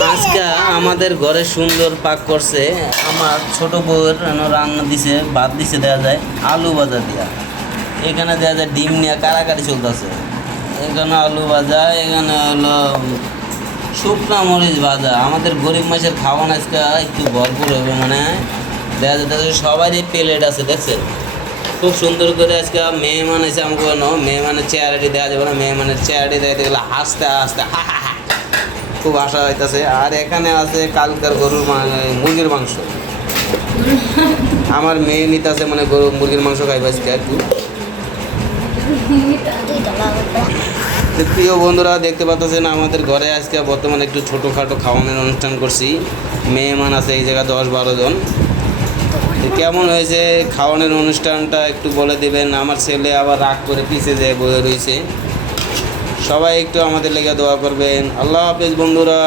আজকে আমাদের ঘরে সুন্দর পাক করছে আমার ছোট বউয়ের রান্না দিছে, ভাত দিছে, দেওয়া যায় আলু ভাজা দিয়া, এখানে দেওয়া যায় ডিম নিয়ে কারাকারি চলতেছে, এখানে আলু ভাজা, এখানে হলো শুকনা মরিচ ভাজা। আমাদের গরিব মাসের খাওয়ান আজকে একটু ভরপুর হবে, মানে দেখা যাচ্ছে সবারই প্লেট আছে, দেখছেন খুব সুন্দর করে। আজকে মেহমান এসে আমাকে মেহমানের চেয়ারটি দেওয়া যাবে না, মেহমানের চেয়ারটি দেখতে গেলে হাসতে হাসতে খুব আশা হইতেছে। আর এখানে আছে কালকার গরুর মুরগির মাংস, আমার মেয়ে নিতে আছে মানে গরু মুরগির মাংস খাইবে আজকে একটু। প্রিয় বন্ধুরা দেখতে পাচ্ছেন আমাদের ঘরে আজকে বর্তমানে একটু ছোটোখাটো খাওয়ানোর অনুষ্ঠান করছি, মেহমান আছে এই জায়গায় 10-12 জন। কেমন হয়েছে খাওয়ানোর অনুষ্ঠানটা একটু বলে দেবেন। আমার ছেলে আবার রাগ করে পিছিয়ে যেয়ে বয়ে রয়েছে। সবাই একটু আমাদের লেগে দোয়া করবেন। আল্লাহ হাফেজ বন্ধুরা।